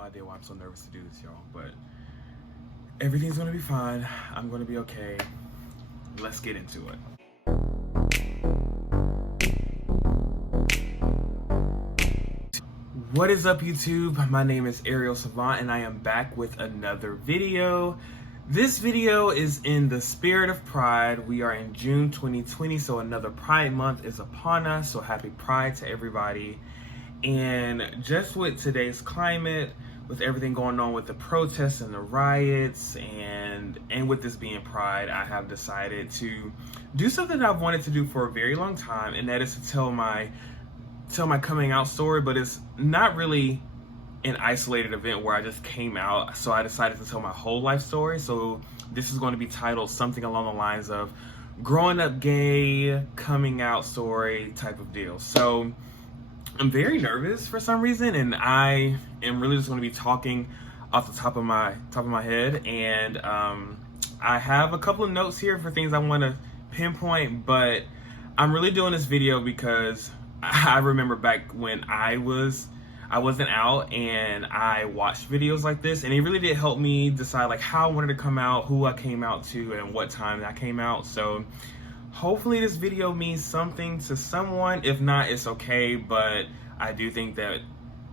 no idea why I'm so nervous to do this, y'all, but everything's gonna be fine. I'm gonna be okay. Let's get into it. What is up, YouTube? My name is Ariel Savant and I am back with another video. This video is in the spirit of Pride. We are in June 2020, so another Pride month is upon us, so happy Pride to everybody. And just with today's climate, with everything going on with the protests and the riots, and with this being Pride, I have decided to do something that I've wanted to do for a very long time, and that is to tell my coming out story. But it's not really an isolated event where I just came out, so I decided to tell my whole life story. So this is going to be titled something along the lines of growing up gay, coming out story type of deal. So I'm very nervous for some reason, and I am really just going to be talking off the top of my head. And I have a couple of notes here for things I want to pinpoint, but I'm really doing this video because I remember back when I wasn't out and I watched videos like this, and it really did help me decide like how I wanted to come out, who I came out to, and what time I came out. So hopefully this video means something to someone. If not, it's okay, but I do think that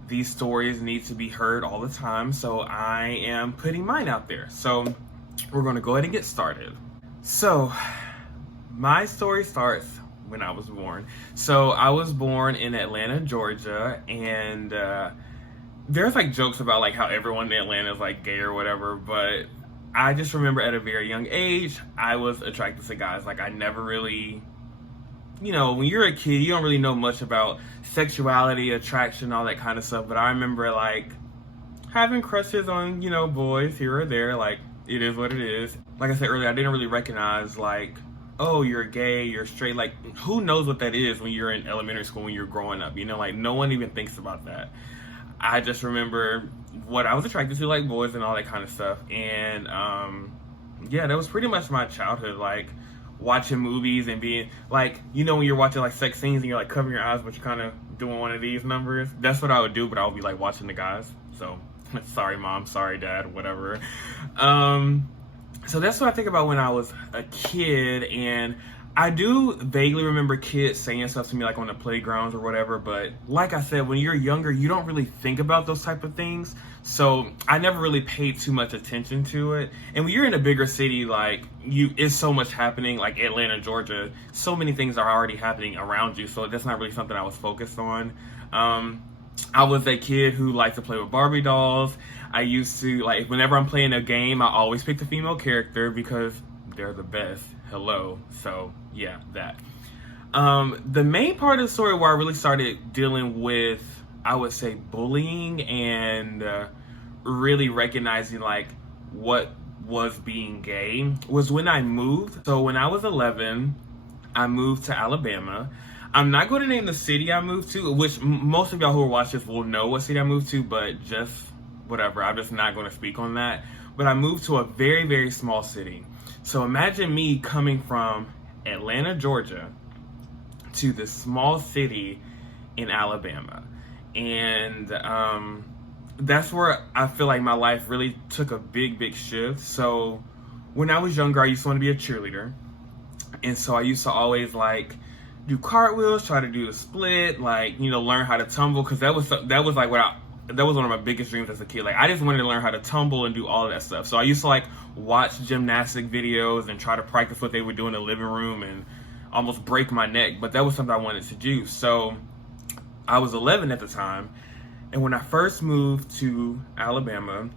these stories need to be heard all the time, so I am putting mine out there. So we're going to go ahead and get started. So my story starts when I was born. So I was born in Atlanta, Georgia, and there's like jokes about like how everyone in Atlanta is like gay or whatever, but I just remember at a very young age, I was attracted to guys. Like I never really, when you're a kid, you don't really know much about sexuality, attraction, all that kind of stuff. But I remember like having crushes on, boys here or there. Like it is what it is. Like I said earlier, I didn't really recognize like, oh, you're gay, you're straight. Like who knows what that is when you're in elementary school, when you're growing up, like no one even thinks about that. I just remember what I was attracted to, like boys and all that kind of stuff. And yeah, that was pretty much my childhood, like watching movies and being like, when you're watching like sex scenes and you're like covering your eyes, but you're kind of doing one of these numbers. That's what I would do, but I would be like watching the guys. So sorry mom, sorry dad, whatever. So that's what I think about when I was a kid, and I do vaguely remember kids saying stuff to me like on the playgrounds or whatever, but like I said, when you're younger, you don't really think about those type of things, so I never really paid too much attention to it. And when you're in a bigger city, like it's so much happening, like Atlanta, Georgia, so many things are already happening around you, so that's not really something I was focused on. I was a kid who liked to play with Barbie dolls. I used to, like, whenever I'm playing a game, I always pick the female character because they're the best. Hello. So, yeah, that. The main part of the story where I really started dealing with, I would say, bullying and really recognizing, like, what was being gay was when I moved. So when I was 11, I moved to Alabama. I'm not going to name the city I moved to, which most of y'all who are watching this will know what city I moved to, but just whatever. I'm just not going to speak on that. But I moved to a very, very small city. So imagine me coming from Atlanta, Georgia, to this small city in Alabama. And that's where I feel like my life really took a big, big shift. So when I was younger, I used to want to be a cheerleader. And so I used to always like do cartwheels, try to do the split, like, learn how to tumble, because that was like that was one of my biggest dreams as a kid. Like I just wanted to learn how to tumble and do all of that stuff. So I used to like watch gymnastic videos and try to practice what they would do in the living room and almost break my neck, but that was something I wanted to do. So I was 11 at the time, and when I first moved to Alabama,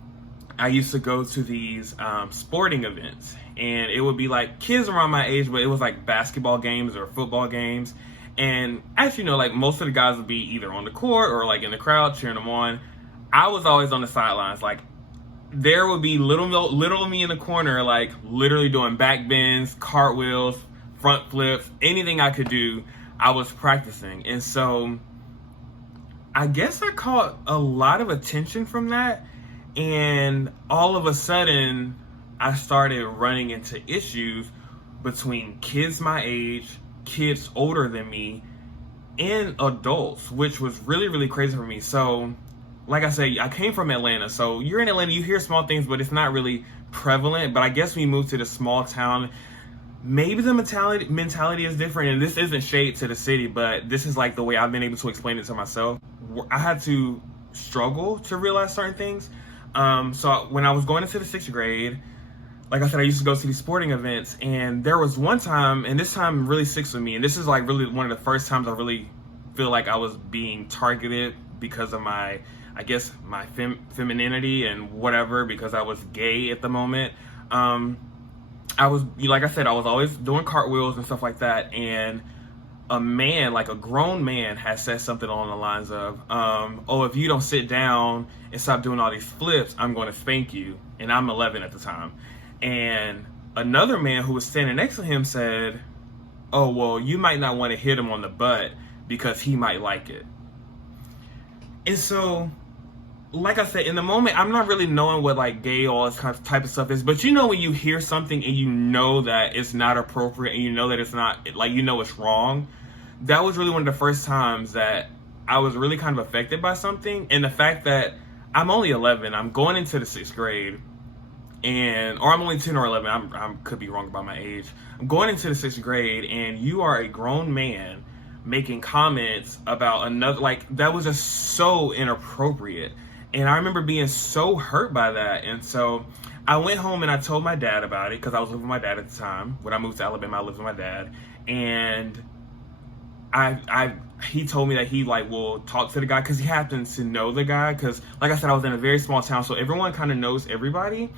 I used to go to these sporting events, and it would be like kids around my age, but it was like basketball games or football games. And as you know, like most of the guys would be either on the court or like in the crowd cheering them on. I was always on the sidelines. Like there would be little me in the corner, like literally doing back bends, cartwheels, front flips, anything I could do, I was practicing. And so I guess I caught a lot of attention from that. And all of a sudden, I started running into issues between kids my age, kids older than me, and adults, which was really, really crazy for me. So like I said, I came from Atlanta, so you're in Atlanta, you hear small things, but it's not really prevalent. But I guess we moved to the small town. Maybe the mentality is different, and this isn't shade to the city, but this is like the way I've been able to explain it to myself. I had to struggle to realize certain things. So when I was going into the 6th grade, like I said, I used to go to these sporting events, and there was one time, and this time really sticks with me, and this is like really one of the first times I really feel like I was being targeted because of my, I guess, my femininity and whatever, because I was gay at the moment. I was, like I said, I was always doing cartwheels and stuff like that, and a man, like a grown man, has said something along the lines of, oh, if you don't sit down and stop doing all these flips, I'm going to spank you. And I'm 11 at the time. And another man who was standing next to him said, oh, well, you might not want to hit him on the butt because he might like it. And so, like I said, in the moment, I'm not really knowing what like gay, all this kind of type of stuff is, but you know when you hear something and you know that it's not appropriate and you know that it's not, like, you know it's wrong. That was really one of the first times that I was really kind of affected by something. And the fact that I'm only 11, I'm going into the 6th grade, or I'm only 10 or 11, I could be wrong about my age. I'm going into the 6th grade, and you are a grown man making comments about another, like, that was just so inappropriate. And I remember being so hurt by that. And so I went home and I told my dad about it, because I was living with my dad at the time. When I moved to Alabama, I lived with my dad. And he told me that he like will talk to the guy, because he happens to know the guy, because like I said, I was in a very small town, so everyone kind of knows everybody.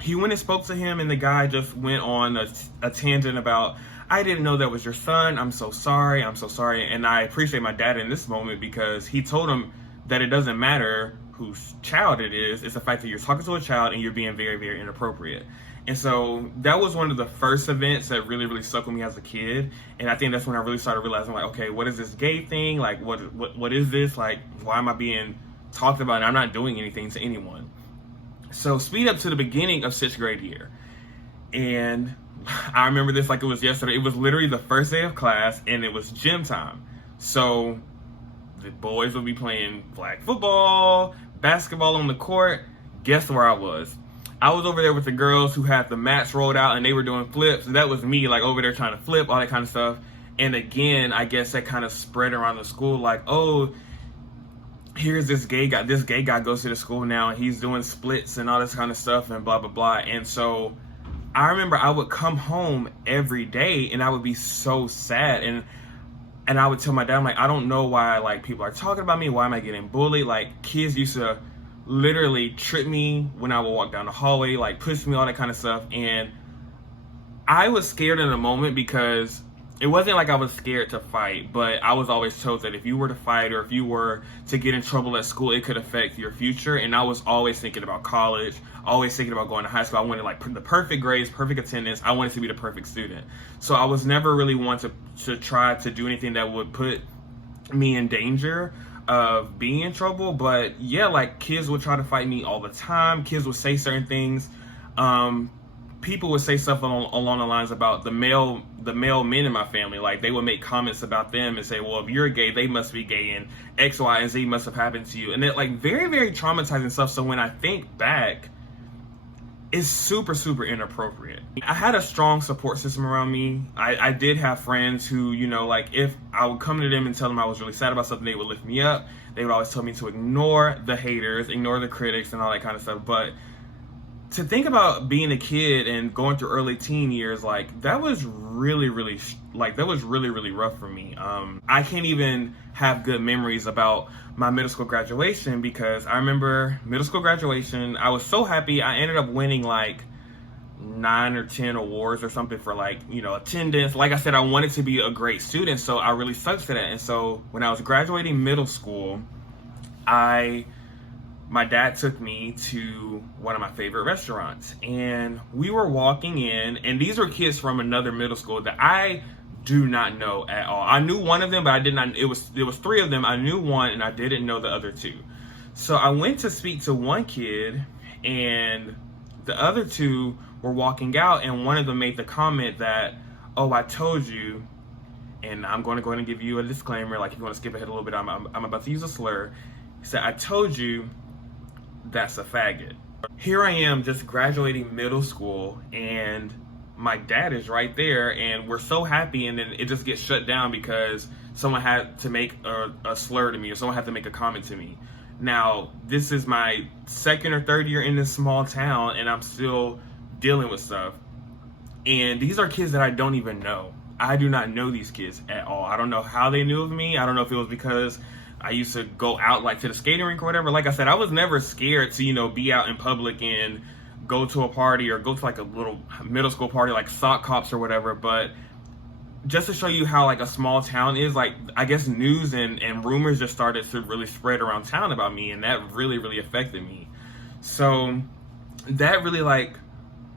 He went and spoke to him, and the guy just went on a tangent about, I didn't know that was your son, I'm so sorry. And I appreciate my dad in this moment, because he told him that it doesn't matter whose child it is, it's the fact that you're talking to a child and you're being very, very inappropriate. And so that was one of the first events that really, really stuck with me as a kid. And I think that's when I really started realizing, like, okay, what is this gay thing? Like, what is this? Like, why am I being talked about and I'm not doing anything to anyone? So speed up to the beginning of 6th grade year. And I remember this like it was yesterday. It was literally the first day of class, and it was gym time. So the boys would be playing flag football, basketball on the court. Guess where I was? I was over there with the girls who had the mats rolled out and they were doing flips. And that was me, like, over there trying to flip, all that kind of stuff. And again, I guess that kind of spread around the school, like, oh, here's this gay guy. This gay guy goes to the school now and he's doing splits and all this kind of stuff and blah, blah, blah. And so I remember I would come home every day and I would be so sad. And I would tell my dad, I'm like, I don't know why, like, people are talking about me. Why am I getting bullied? Like, kids used to literally trip me when I would walk down the hallway, like push me, all that kind of stuff. And I was scared in the moment, because it wasn't like I was scared to fight, but I was always told that if you were to fight or if you were to get in trouble at school, it could affect your future. And I was always thinking about college, always thinking about going to high school. I wanted like the perfect grades, perfect attendance. I wanted to be the perfect student. So I was never really one to try to do anything that would put me in danger of being in trouble. But yeah, like, kids would try to fight me all the time. Kids would say certain things. People would say stuff along the lines about the male men in my family. Like, they would make comments about them and say, well, if you're gay, they must be gay, and X, Y, and Z must have happened to you. And it, like, very, very traumatizing stuff. So when I think back, it's super, super inappropriate. I had a strong support system around me. I did have friends who, you know, like, if I would come to them and tell them I was really sad about something, they would lift me up. They would always tell me to ignore the haters, ignore the critics, and all that kind of stuff. But to think about being a kid and going through early teen years, like, that was really, really rough for me. I can't even have good memories about my middle school graduation, because I remember middle school graduation, I was so happy. I ended up winning like 9 or 10 awards or something for, like, you know, attendance. Like I said, I wanted to be a great student, so I really stuck to that. And so when I was graduating middle school, my dad took me to one of my favorite restaurants, and we were walking in, and these were kids from another middle school that I do not know at all. I knew one of them, but I did not. It was 3 of them. I knew one, and I didn't know the other 2. So I went to speak to one kid, and the other 2 were walking out, and one of them made the comment that, oh, I told you. And I'm going to go ahead and give you a disclaimer. Like, if you want to skip ahead a little bit, I'm about to use a slur. He said, I told you that's a faggot. Here I am just graduating middle school, and my dad is right there, and we're so happy, and then it just gets shut down because someone had to make a slur to me, or someone had to make a comment to me. Now, this is my second or third year in this small town, and I'm still dealing with stuff. And these are kids that I don't even know. I do not know these kids at all. I don't know how they knew of me. I don't know if it was because I used to go out like to the skating rink or whatever. Like I said, I was never scared to, you know, be out in public and go to a party or go to like a little middle school party like sock cops or whatever. But just to show you how like a small town is, like I guess news and rumors just started to really spread around town about me, and that really, really affected me. So that really like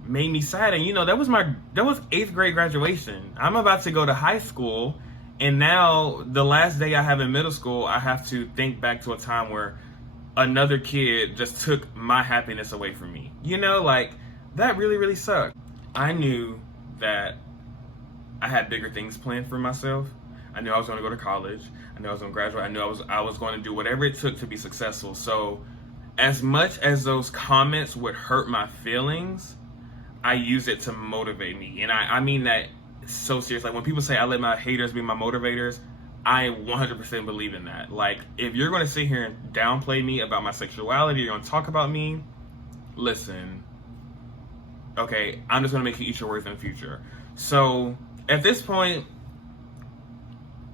made me sad. And you know, that was 8th grade graduation. I'm about to go to high school, and now the last day I have in middle school, I have to think back to a time where another kid just took my happiness away from me. You know, like that really, really sucked. I knew that I had bigger things planned for myself. I knew I was going to go to college. I knew I was going to graduate. I knew I was going to do whatever it took to be successful. So as much as those comments would hurt my feelings, I use it to motivate me. And I mean that so serious. Like when people say I let my haters be my motivators, I 100% believe in that. Like if you're going to sit here and downplay me about my sexuality, you're going to talk about me, listen, okay, I'm just going to make you eat your words in the future. So at this point,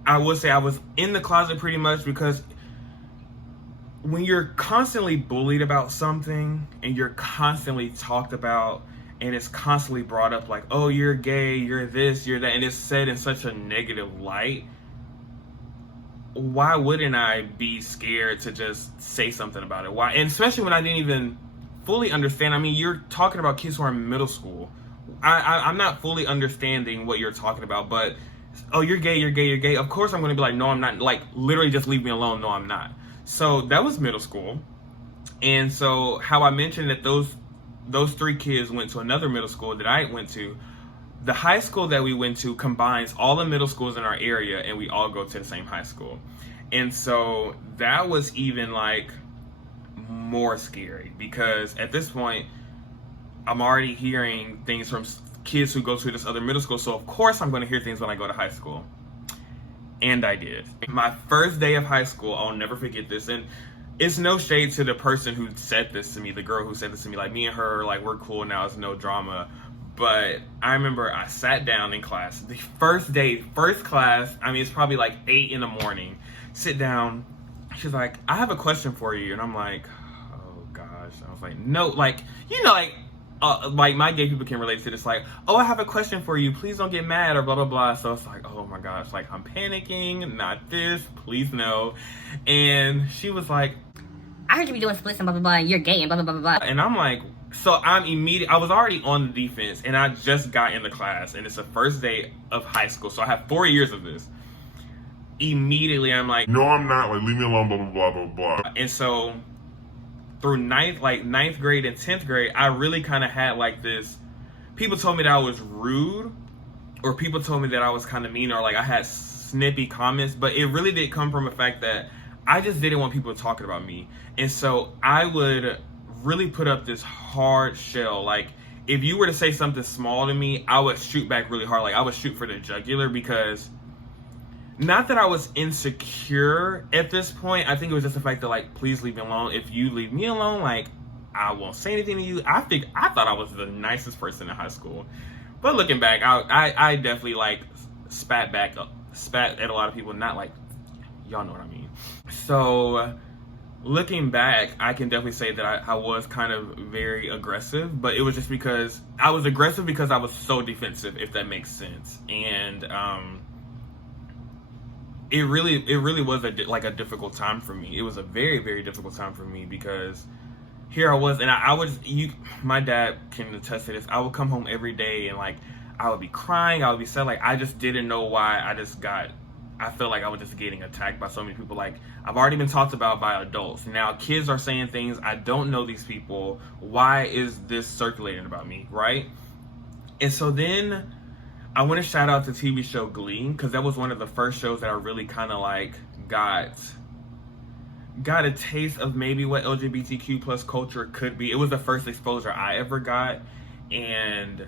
I would say I was in the closet pretty much, because when you're constantly bullied about something and you're constantly talked about and it's constantly brought up like, oh, you're gay, you're this, you're that, and it's said in such a negative light, why wouldn't I be scared to just say something about it? Why? And especially when I didn't even fully understand. I mean, you're talking about kids who are in middle school. I'm not fully understanding what you're talking about, but, oh, you're gay, you're gay, you're gay. Of course I'm going to be like, no, I'm not. Like, literally just leave me alone. No, I'm not. So that was middle school. And so how I mentioned that those 3 kids went to another middle school that I went to, the high school that we went to combines all the middle schools in our area, and we all go to the same high school. And so that was even like more scary, because at this point, I'm already hearing things from kids who go to this other middle school. So of course I'm going to hear things when I go to high school. And I did. My first day of high school, I'll never forget this. And it's no shade to the person who said this to me, the girl who said this to me. Like, me and her, like, we're cool now. It's no drama. But I remember I sat down in class. The first day, first class, I mean, it's probably like 8 in the morning. Sit down. She's like, I have a question for you. And I'm like, oh, gosh. I was like, no, like, you know, like my gay people can relate to this, like, oh, I have a question for you, please don't get mad, or blah blah blah. So it's like, oh my gosh, like I'm panicking, not this, please no. And she was like, I heard you be doing splits and blah blah blah, and you're gay and blah blah blah blah. And I'm like, so I was already on the defense, and I just got in the class, and it's the first day of high school, so I have 4 years of this. Immediately I'm like, no, I'm not, like, leave me alone, blah blah blah blah blah. And so through ninth grade and 10th grade, I really kind of had like this, people told me that I was rude, or people told me that I was kind of mean, or like I had snippy comments, but it really did come from the fact that I just didn't want people talking about me. And so I would really put up this hard shell. Like if you were to say something small to me, I would shoot back really hard. Like I would shoot for the jugular, because not that I was insecure at this point. I think it was just the fact that, like, please leave me alone. If you leave me alone, like, I won't say anything to you. I thought I was the nicest person in high school. But looking back, I definitely, like, spat at a lot of people. Not like, y'all know what I mean. So looking back, I can definitely say that I was kind of very aggressive. But it was just because I was aggressive because I was so defensive, if that makes sense. And, it really was a difficult time for me. It was a very, very difficult time for me, because here I was, and my dad can attest to this. I would come home every day, and like I would be crying, I would be sad. Like I just didn't know why. I felt like I was just getting attacked by so many people. Like I've already been talked about by adults. Now kids are saying things. I don't know these people. Why is this circulating about me, right? And so then I want to shout out the TV show Glee, because that was one of the first shows that I really kind of like got got a taste of maybe what LGBTQ plus culture could be. It was the first exposure I ever got, and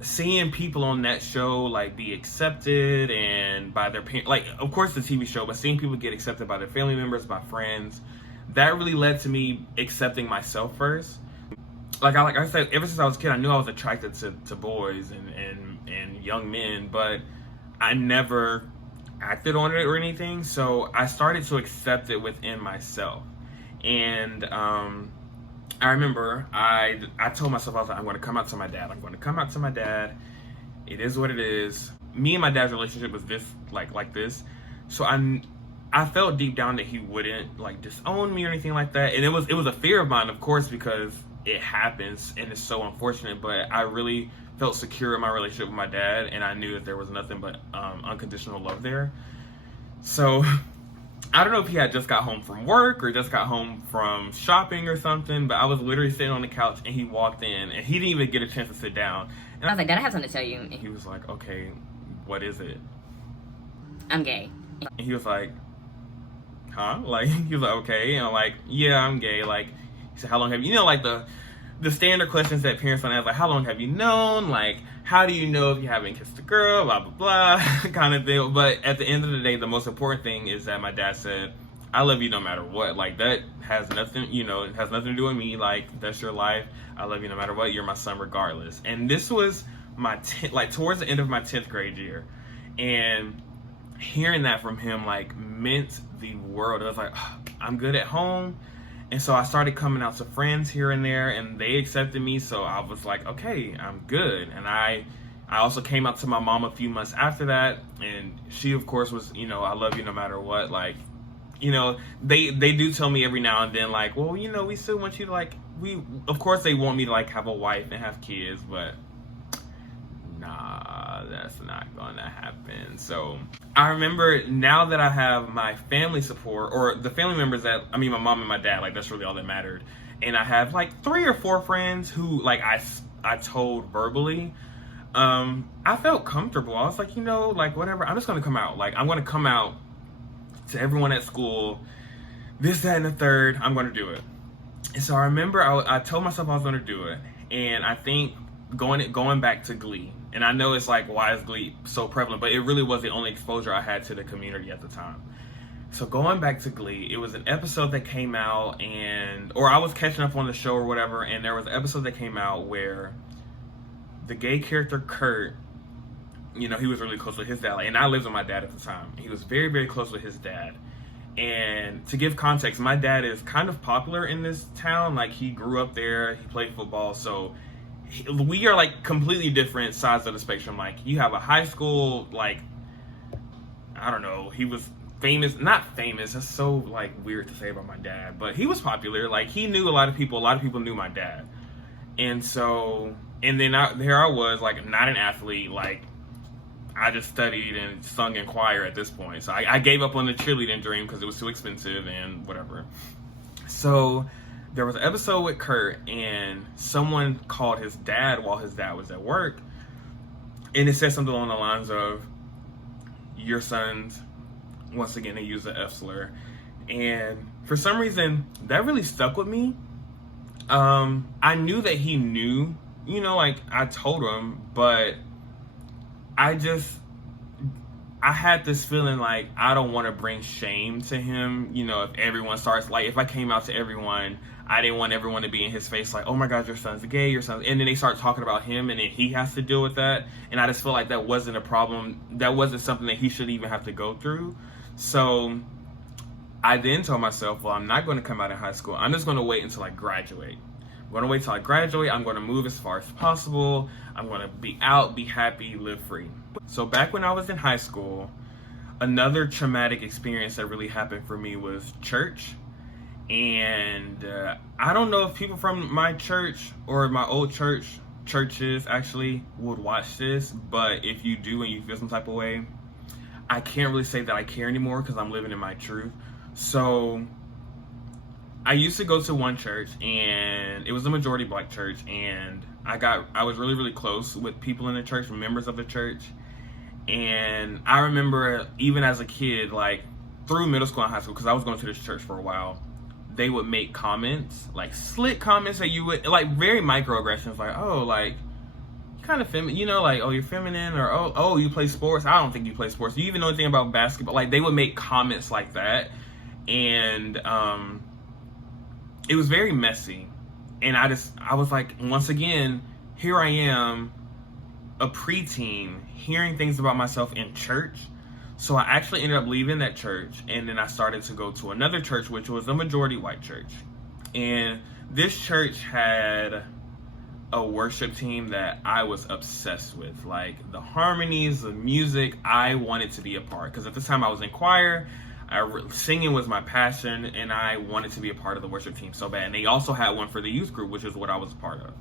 seeing people on that show like be accepted and by their parents, like of course the TV show, but seeing people get accepted by their family members, by friends, that really led to me accepting myself first. Like I said, ever since I was a kid, I knew I was attracted to boys and young men, but I never acted on it or anything. So I started to accept it within myself. And I remember I told myself, I was like, I'm going to come out to my dad. I'm going to come out to my dad. It is what it is. Me and my dad's relationship was this, like this. So I felt deep down that he wouldn't like disown me or anything like that. And it was a fear of mine, of course, because it happens and it's so unfortunate. But I really felt secure in my relationship with my dad, and I knew that there was nothing but unconditional love there. So I don't know if he had just got home from work or just got home from shopping or something, but I was literally sitting on the couch and he walked in and he didn't even get a chance to sit down. And I was like, Dad, I have something to tell you. And he was like, okay, what is it? I'm gay. And he was like, huh? Like, he was like, okay. And I'm like, yeah, I'm gay. Like, he said, how long have you, like the standard questions that parents don't ask, like, how long have you known? Like, how do you know if you haven't kissed a girl? Blah, blah, blah, kind of thing. But at the end of the day, the most important thing is that my dad said, I love you no matter what. Like, that has nothing, it has nothing to do with me. Like, that's your life. I love you no matter what. You're my son regardless. And this was towards the end of my 10th grade year. And hearing that from him, like, meant the world. I was like, oh, I'm good at home. And so I started coming out to friends here and there, and they accepted me. So I was like, okay, I'm good. And I also came out to my mom a few months after that. And she, of course, was, I love you no matter what. Like, they do tell me every now and then, like, well, we still want you to, like, of course they want me to, like, have a wife and have kids, but nah, that's not gonna happen. So I remember, now that I have my family support, or the family members my mom and my dad, like, that's really all that mattered. And I have like 3 or 4 friends who, like, I told verbally, I felt comfortable. I was like, like, whatever, I'm just gonna come out. Like, I'm gonna come out to everyone at school, this, that, and the third, I'm gonna do it. And so I remember I told myself I was gonna do it. And I think going back to Glee, and I know it's like, why is Glee so prevalent? But it really was the only exposure I had to the community at the time. So going back to Glee, it was an episode that came out, or I was catching up on the show or whatever, and there was an episode that came out where the gay character Kurt, he was really close with his dad. And I lived with my dad at the time. He was very, very close with his dad. And to give context, my dad is kind of popular in this town. Like, he grew up there, he played football, so we are like completely different sides of the spectrum. Like, you have a high school, like, I don't know, he was not famous, that's so like weird to say about my dad, but he was popular. Like, he knew a lot of people knew my dad. And so, and then here I was, like, not an athlete, like, I just studied and sung in choir at this point. So I gave up on the cheerleading dream because it was too expensive and whatever. So there was an episode with Kurt, and someone called his dad while his dad was at work, and it said something along the lines of, your son's, once again they used the F slur, and for some reason that really stuck with me. I knew that he knew, like, I told him, but I had this feeling like I don't want to bring shame to him, if everyone starts, like, if I came out to everyone, I didn't want everyone to be in his face like, oh my God, your son's gay, and then they start talking about him, and then he has to deal with that, and I just feel like that wasn't a problem, that wasn't something that he should even have to go through. So I then told myself, well, I'm not going to come out in high school, I'm just going to wait until I graduate. I'm going to wait till I graduate, I'm going to move as far as possible, I'm going to be out, be happy, live free. So back when I was in high school, another traumatic experience that really happened for me was church. And I don't know if people from my church or my old churches actually would watch this, but if you do and you feel some type of way, I can't really say that I care anymore because I'm living in my truth. So I used to go to one church, and it was a majority black church, and I was really, really close with people in the church, members of the church. And I remember, even as a kid, like, through middle school and high school, because I was going to this church for a while, they would make comments, like slick comments that you would, like very microaggressions, like, oh, like, you kind of feminine, you know, like, oh, you're feminine, or oh, you play sports. I don't think you play sports. Do you even know anything about basketball? Like, they would make comments like that, and it was very messy. And I was like, once again, here I am, a preteen, hearing things about myself in church. So I actually ended up leaving that church, and then I started to go to another church, which was a majority white church. And this church had a worship team that I was obsessed with. Like, the harmonies, the music, I wanted to be a part. Because at the time I was in choir, singing was my passion, and I wanted to be a part of the worship team so bad. And they also had one for the youth group, which is what I was a part of.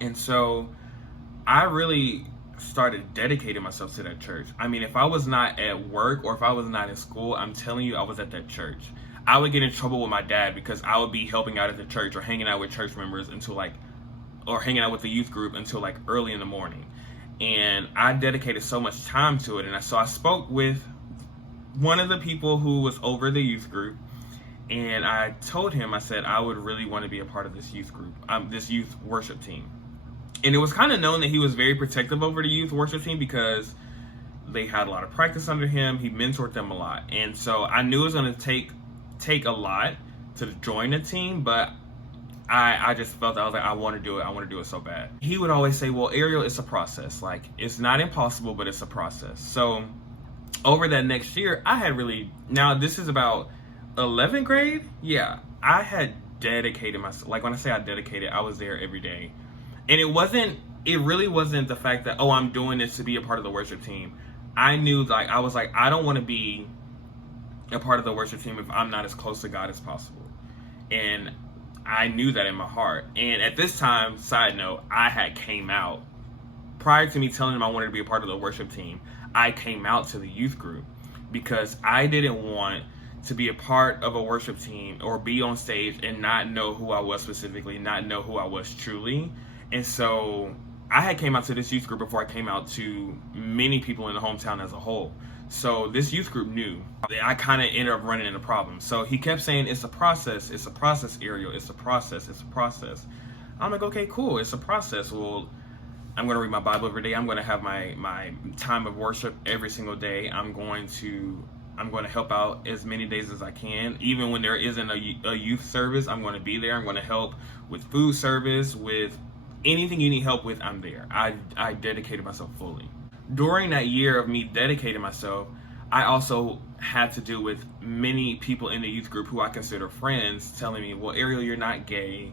And so I really started dedicating myself to that church. I mean, if I was not at work or if I was not in school, I'm telling you, I was at that church. I would get in trouble with my dad because I would be helping out at the church or hanging out with church members or hanging out with the youth group until like early in the morning. And I dedicated so much time to it. And so I spoke with one of the people who was over the youth group, and I told him, I said, I would really want to be a part of this youth group, this youth worship team. And it was kind of known that he was very protective over the youth worship team because they had a lot of practice under him. He mentored them a lot. And so I knew it was going to take a lot to join the team, but I just felt that I was like, I want to do it. I want to do it so bad. He would always say, well, Ariel, it's a process. Like, it's not impossible, but it's a process. So over that next year, now this is about 11th grade. Yeah, I had dedicated myself. Like, when I say I dedicated, I was there every day. And it really wasn't the fact that, oh, I'm doing this to be a part of the worship team. I knew, like, I was like, I don't want to be a part of the worship team if I'm not as close to God as possible. And I knew that in my heart. And at this time, side note, I had came out. Prior to me telling him I wanted to be a part of the worship team, I came out to the youth group because I didn't want to be a part of a worship team or be on stage and not know who I was specifically, not know who I was truly. And so I had came out to this youth group before I came out to many people in the hometown as a whole. So this youth group knew. I kind of ended up running into problems. So he kept saying, it's a process, Ariel, it's a process, it's a process. I'm like, okay, cool, it's a process. Well, I'm going to read my Bible every day. I'm going to have my time of worship every single day. I'm going to help out as many days as I can. Even when there isn't a youth service, I'm going to be there. I'm going to help with food service, with anything you need help with, I'm there. I dedicated myself fully. During that year of me dedicating myself, I also had to deal with many people in the youth group who I consider friends telling me, well, Ariel, you're not gay.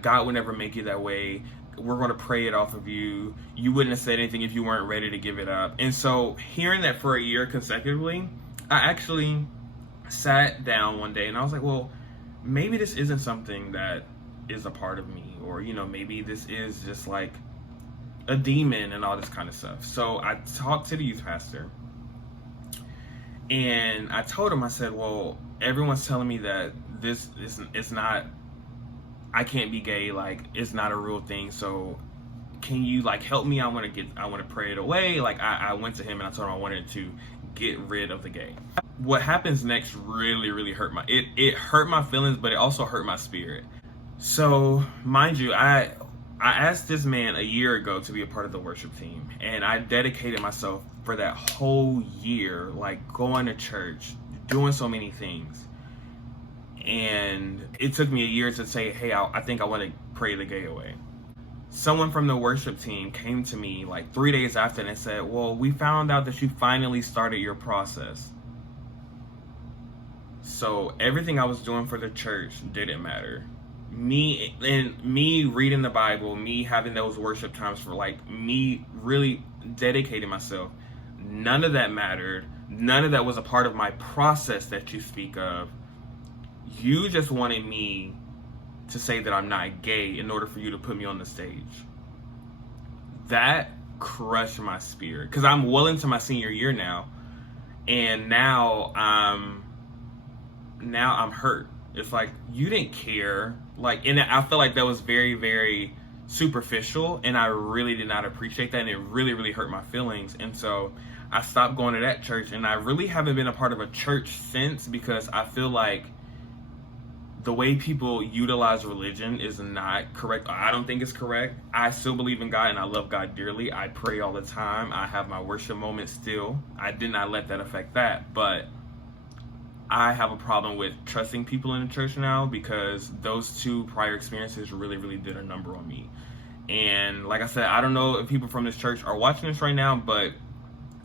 God would never make you that way. We're going to pray it off of you. You wouldn't have said anything if you weren't ready to give it up. And so hearing that for a year consecutively, I actually sat down one day and I was like, well, maybe this isn't something that is a part of me, or maybe this is just like a demon and all this kind of stuff. So I talked to the youth pastor and I told him, I said, well, everyone's telling me that this is not, I can't be gay, like it's not a real thing, so can you like help me? I want to pray it away. Like I went to him and I told him I wanted to get rid of the gay. What happens next really, really hurt it hurt my feelings, but it also hurt my spirit. So, mind you, I asked this man a year ago to be a part of the worship team, and I dedicated myself for that whole year, like going to church, doing so many things. And it took me a year to say, hey, I think I want to pray the gay away. Someone from the worship team came to me like 3 days after and said, well, we found out that you finally started your process. So everything I was doing for the church didn't matter. Me reading the Bible, me having those worship times, for like me really dedicating myself, none of that mattered. None of that was a part of my process that you speak of. You just wanted me to say that I'm not gay in order for you to put me on the stage. That crushed my spirit because I'm well into my senior year now, and now I'm hurt. It's like, you didn't care. Like, and I feel like that was very, very superficial, and I really did not appreciate that, and it really, really hurt my feelings. And so I stopped going to that church, and I really haven't been a part of a church since, because I feel like the way people utilize religion is not correct. I don't think it's correct. I still believe in God, and I love God dearly. I pray all the time. I have my worship moments still. I did not let that affect that, but I have a problem with trusting people in the church now, because those two prior experiences really, really did a number on me. And like I said, I don't know if people from this church are watching this right now, but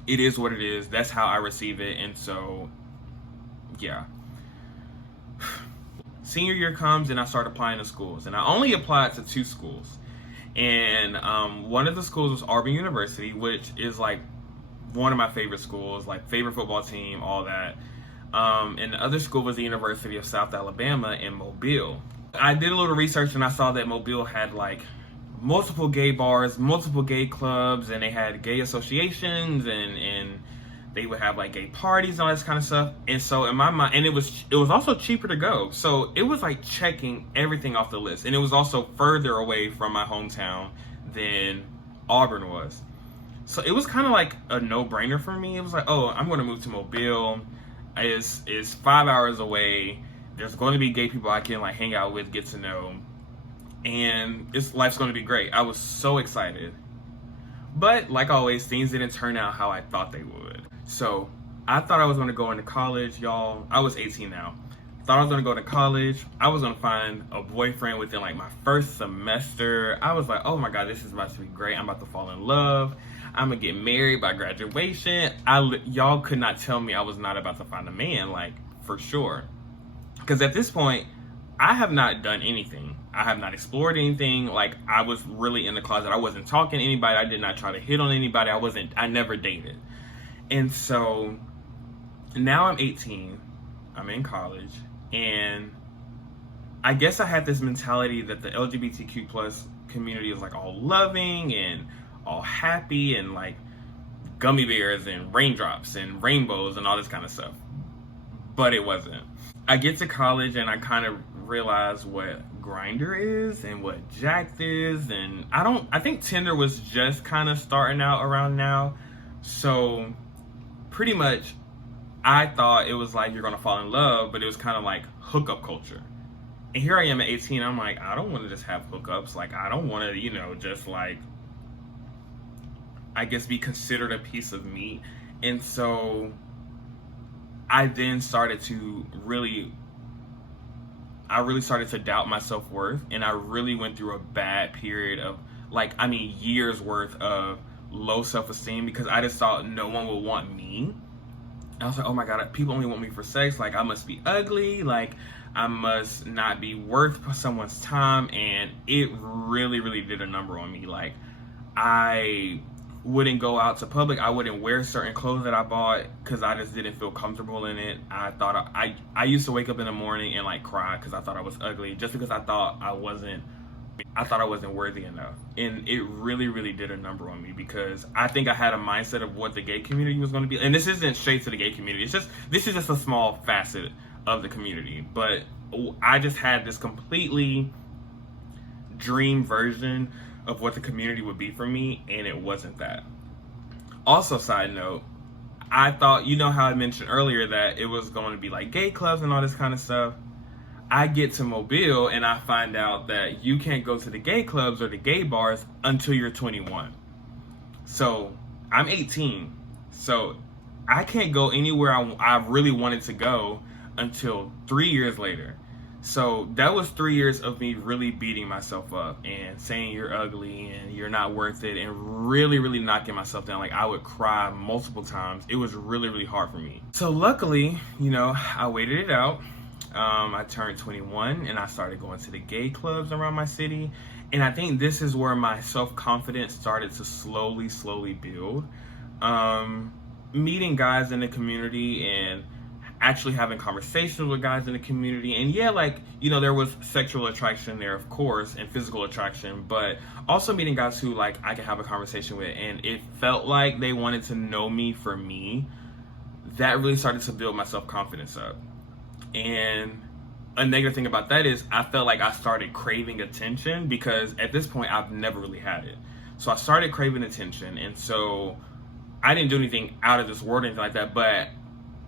it is what it is. That's how I receive it. And so, yeah. Senior year comes, and I start applying to schools. And I only applied to 2 schools. And one of the schools was Auburn University, which is like one of my favorite schools, like favorite football team, all that. And the other school was the University of South Alabama in Mobile. I did a little research, and I saw that Mobile had like multiple gay bars, multiple gay clubs, and they had gay associations, and they would have like gay parties and all this kind of stuff. And so in my mind, and it was also cheaper to go. So it was like checking everything off the list. And it was also further away from my hometown than Auburn was. So it was kind of like a no-brainer for me. It was like, oh, I'm going to move to Mobile. It's 5 hours away. There's going to be gay people I can like hang out with, get to know. And life's going to be great. I was so excited. But like always, things didn't turn out how I thought they would. So I thought I was going to go into college, y'all. I was 18 now. Thought I was going to go to college. I was going to find a boyfriend within like my first semester. I was like, oh my God, this is about to be great. I'm about to fall in love. I'm going to get married by graduation. Y'all could not tell me I was not about to find a man, like, for sure. Because at this point, I have not done anything. I have not explored anything. Like, I was really in the closet. I wasn't talking to anybody. I did not try to hit on anybody. I never dated. And so now I'm 18. I'm in college. And I guess I had this mentality that the LGBTQ plus community is like all loving and all happy and like gummy bears and raindrops and rainbows and all this kind of stuff. But it wasn't. I get to college and I kind of realize what Grindr is and what Jack'd is, and I think Tinder was just kind of starting out around now. So pretty much I thought it was like you're gonna fall in love, but it was kind of like hookup culture. And here I am at 18, I'm like, I don't want to just have hookups. Like, I don't want to, just like, I guess, be considered a piece of meat. And so I then started to really started to doubt my self-worth, and I really went through a bad period of years worth of low self-esteem, because I just thought no one would want me. I was like, oh my God, people only want me for sex. Like, I must be ugly. Like, I must not be worth someone's time. And it really, really did a number on me. Like, I wouldn't go out to public. I wouldn't wear certain clothes that I bought because I just didn't feel comfortable in it. I thought I used to wake up in the morning and like cry because I thought I was ugly, just because I thought I wasn't worthy enough. And it really, really did a number on me, because I think I had a mindset of what the gay community was going to be. And this isn't straight to the gay community. This is just a small facet of the community. But I just had this completely dream version of what the community would be for me, and it wasn't that. Also, side note, I thought, how I mentioned earlier that it was going to be like gay clubs and all this kind of stuff. I get to Mobile and I find out that you can't go to the gay clubs or the gay bars until you're 21. So I'm 18. So I can't go anywhere I really wanted to go until 3 years later. So that was 3 years of me really beating myself up and saying you're ugly and you're not worth it, and really, really knocking myself down. Like, I would cry multiple times. It was really, really hard for me. So luckily, I waited it out. I turned 21 and I started going to the gay clubs around my city. And I think this is where my self-confidence started to slowly build. Meeting guys in the community and actually having conversations with guys in the community. And yeah, there was sexual attraction there, of course, and physical attraction, but also meeting guys who I could have a conversation with, and it felt like they wanted to know me for me. That really started to build my self-confidence up. And a negative thing about that is I felt like I started craving attention, because at this point I've never really had it. So I started craving attention, and so I didn't do anything out of this world or anything like that, but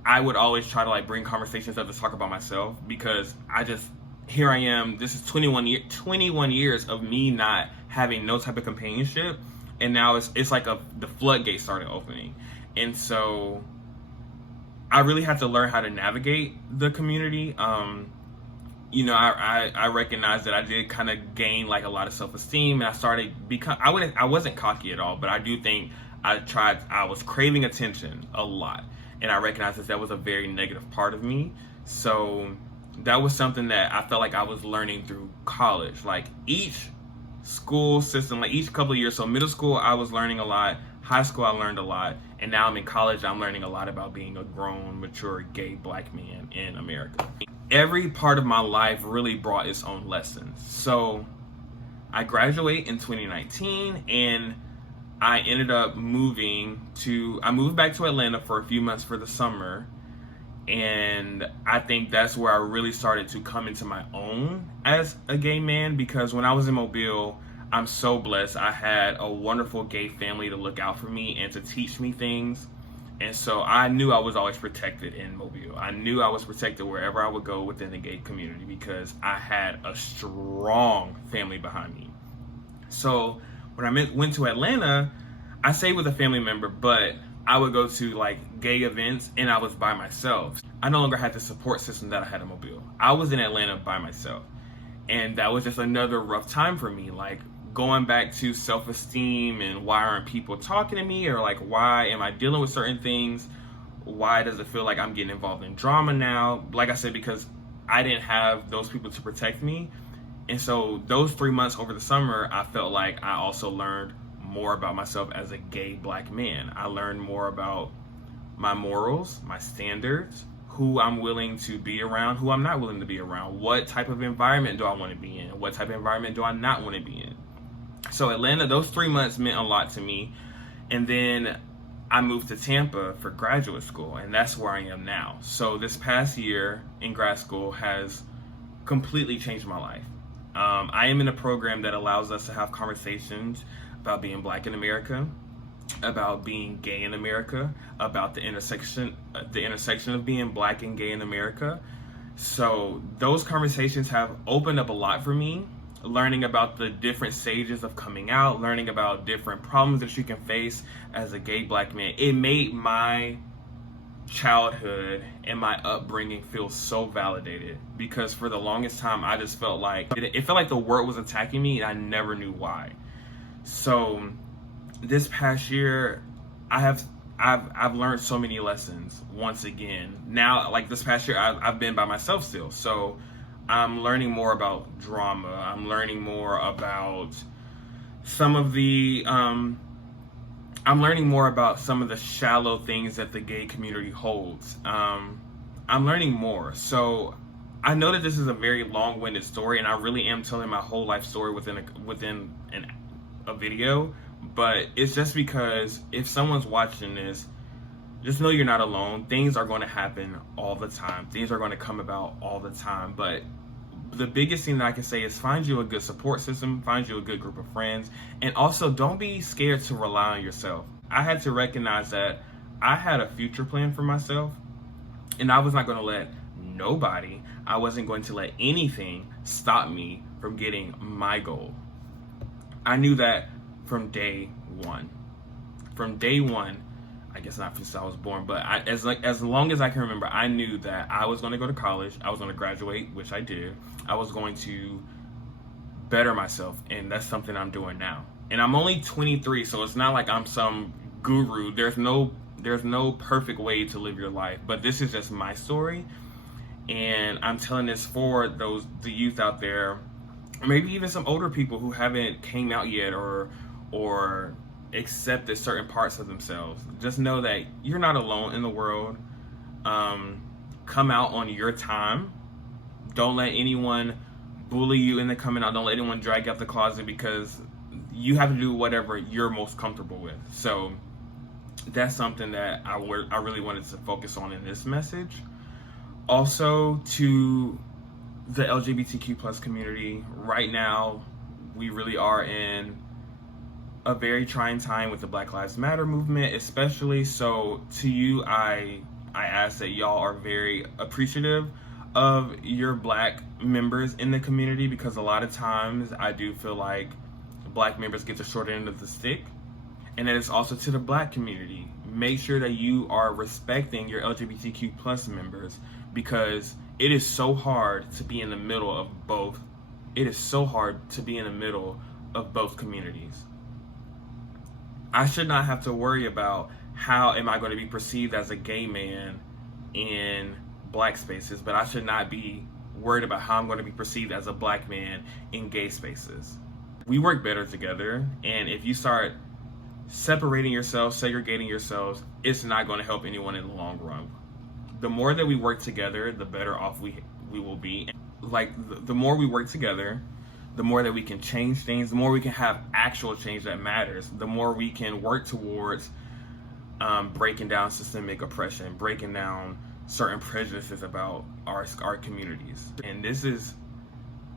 I would always try to like bring conversations up to talk about myself, because here I am, this is 21 years of me not having no type of companionship, and now it's like the floodgates started opening. And so I really had to learn how to navigate the community. You know, I recognize that I did kind of gain like a lot of self-esteem, and I started I wasn't cocky at all, but I do think I was craving attention a lot, and I recognized that was a very negative part of me. So that was something that I felt like I was learning through college. Like each school system, like each couple of years, so middle school I was learning a lot, high school I learned a lot, and now I'm in college, I'm learning a lot about being a grown, mature, gay black man in America. Every part of my life really brought its own lessons. So I graduate in 2019, and I ended up I moved back to Atlanta for a few months for the summer. And I think that's where I really started to come into my own as a gay man, because when I was in Mobile, I'm so blessed. I had a wonderful gay family to look out for me and to teach me things. And so I knew I was always protected in Mobile. I knew I was protected wherever I would go within the gay community, because I had a strong family behind me. So when I went to Atlanta, I stayed with a family member, but I would go to like gay events and I was by myself. I no longer had the support system that I had in Mobile. I was in Atlanta by myself. And that was just another rough time for me. Like going back to self-esteem and why aren't people talking to me, or like why am I dealing with certain things? Why does it feel like I'm getting involved in drama now? Like I said, because I didn't have those people to protect me. And so those 3 months over the summer, I felt like I also learned more about myself as a gay black man. I learned more about my morals, my standards, who I'm willing to be around, who I'm not willing to be around, what type of environment do I want to be in, what type of environment do I not want to be in. So Atlanta, those 3 months meant a lot to me. And then I moved to Tampa for graduate school, and that's where I am now. So this past year in grad school has completely changed my life. I am in a program that allows us to have conversations about being black in America, about being gay in America, about the intersection of being black and gay in America. So those conversations have opened up a lot for me, learning about the different stages of coming out, learning about different problems that you can face as a gay black man. It made my childhood and my upbringing feel so validated, because for the longest time I just felt like it felt like the world was attacking me and I never knew why. So this past year, I've learned so many lessons once again. Now, like this past year, I've been by myself still. So I'm learning more about drama. I'm learning more about some of the shallow things that the gay community holds. I'm learning more. So I know that this is a very long-winded story, and I really am telling my whole life story within a video, but it's just because if someone's watching this, just know you're not alone. Things are going to happen all the time. Things are going to come about all the time. But the biggest thing that I can say is find you a good support system, find you a good group of friends, and also don't be scared to rely on yourself. I had to recognize that I had a future plan for myself, and I was not going to let nobody, I wasn't going to let anything stop me from getting my goal. I knew that from day one. From day one, I guess not since I was born, but as long as I can remember, I knew that I was going to go to college, I was going to graduate, which I did. I was going to better myself, and that's something I'm doing now. And I'm only 23, so it's not like I'm some guru. There's no perfect way to live your life, but this is just my story, and I'm telling this for the youth out there, maybe even some older people who haven't came out yet or accepted certain parts of themselves. Just know that you're not alone in the world. Come out on your time. Don't let anyone bully you into coming out. Don't let anyone drag you out the closet, because you have to do whatever you're most comfortable with. So that's something that I really wanted to focus on in this message. Also, to the LGBTQ plus community, right now we really are in a very trying time with the Black Lives Matter movement, especially. So to you, I ask that y'all are very appreciative of your Black members in the community, because a lot of times I do feel like Black members get the short end of the stick. And then it's also to the Black community. Make sure that you are respecting your LGBTQ plus members, because it is so hard to be in the middle of both. It is so hard to be in the middle of both communities. I should not have to worry about how am I going to be perceived as a gay man in Black spaces, but I should not be worried about how I'm going to be perceived as a Black man in gay spaces. We work better together, and if you start separating yourselves, segregating yourselves, it's not going to help anyone in the long run. The more that we work together, the better off we will be. Like, the more we work together, the more that we can change things, the more we can have actual change that matters, the more we can work towards breaking down systemic oppression, breaking down certain prejudices about our communities. And this is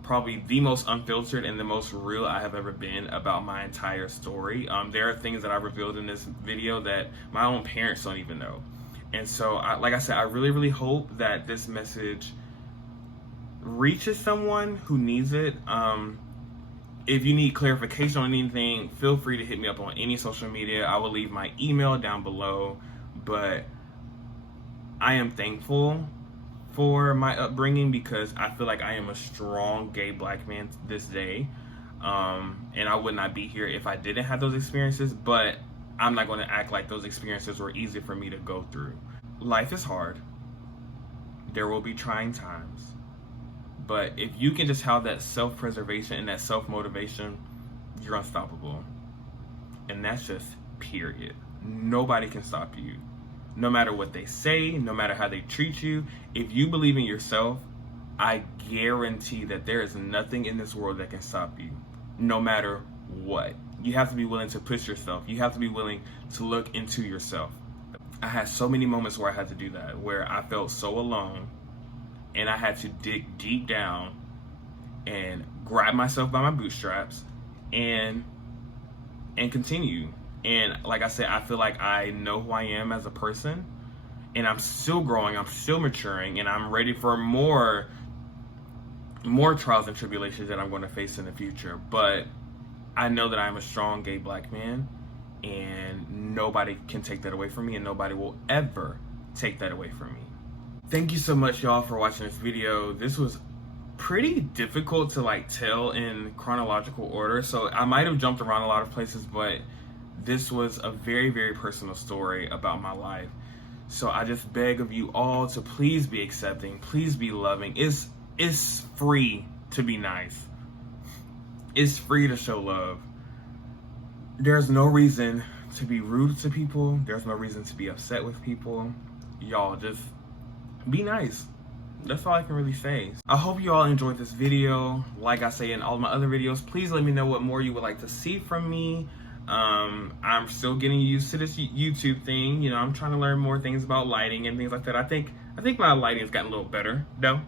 probably the most unfiltered and the most real I have ever been about my entire story. There are things that I revealed in this video that my own parents don't even know. And so, like I said, I really, really hope that this message reaches someone who needs it. If you need clarification on anything, feel free to hit me up on any social media. I will leave my email down below. But I am thankful for my upbringing, because I feel like I am a strong gay Black man this day. And I would not be here if I didn't have those experiences, but I'm not going to act like those experiences were easy for me to go through. Life is hard. There will be trying times. But if you can just have that self-preservation and that self-motivation, you're unstoppable. And that's just period. Nobody can stop you. No matter what they say, no matter how they treat you, if you believe in yourself, I guarantee that there is nothing in this world that can stop you, no matter what. You have to be willing to push yourself. You have to be willing to look into yourself. I had so many moments where I had to do that, where I felt so alone, and I had to dig deep down and grab myself by my bootstraps and continue. And like I said, I feel like I know who I am as a person, and I'm still growing, I'm still maturing, and I'm ready for more trials and tribulations that I'm going to face in the future. But I know that I'm a strong gay Black man, and nobody can take that away from me, and nobody will ever take that away from me. Thank you so much, y'all, for watching this video. This was pretty difficult to tell in chronological order, so I might have jumped around a lot of places, but this was a very, very personal story about my life. So I just beg of you all to please be accepting, please be loving. It's free to be nice. It's free to show love. There's no reason to be rude to people. There's no reason to be upset with people. Y'all just be nice. That's all I can really say. I hope you all enjoyed this video. Like I say in all my other videos, please let me know what more you would like to see from me. I'm still getting used to this YouTube thing. You know, I'm trying to learn more things about lighting and things like that. I think my lighting has gotten a little better, though.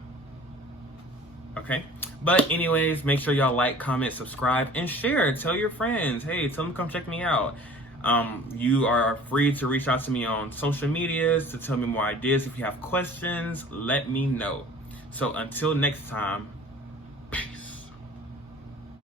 Okay. But anyways, make sure y'all like, comment, subscribe, and share. Tell your friends. Hey, tell them to come check me out. You are free to reach out to me on social medias to tell me more ideas. If you have questions, let me know. So until next time,